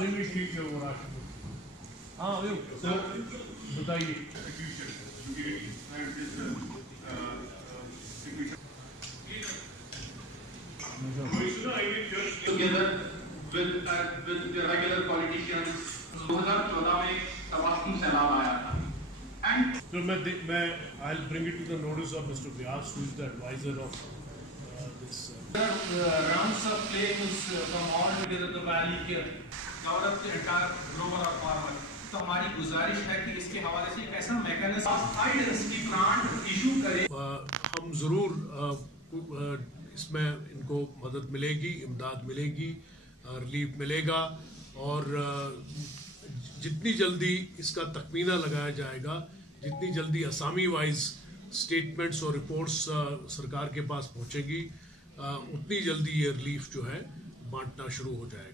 नहीं ठीक है वो राशन। हाँ सर बताइए। Together with the regular politicians, 2014 में तबाही सैलाब आया था। And so I'll bring it to the notice of Mr. Vyas, who is the advisor of this. Rounds of claims from all together the valley here, cover up the entire global of farmer. तो हमारी गुजारिश है कि इसके हवाले से एक ऐसा मैकेनिज्म की प्लांट इशू करे। हम जरूर इसमें इनको मदद मिलेगी, इमदाद मिलेगी, रिलीफ मिलेगा और जितनी जल्दी इसका तखमीना लगाया जाएगा, जितनी जल्दी असामी वाइज स्टेटमेंट्स और रिपोर्ट्स सरकार के पास पहुंचेगी, उतनी जल्दी ये रिलीफ जो है बांटना शुरू हो जाएगा।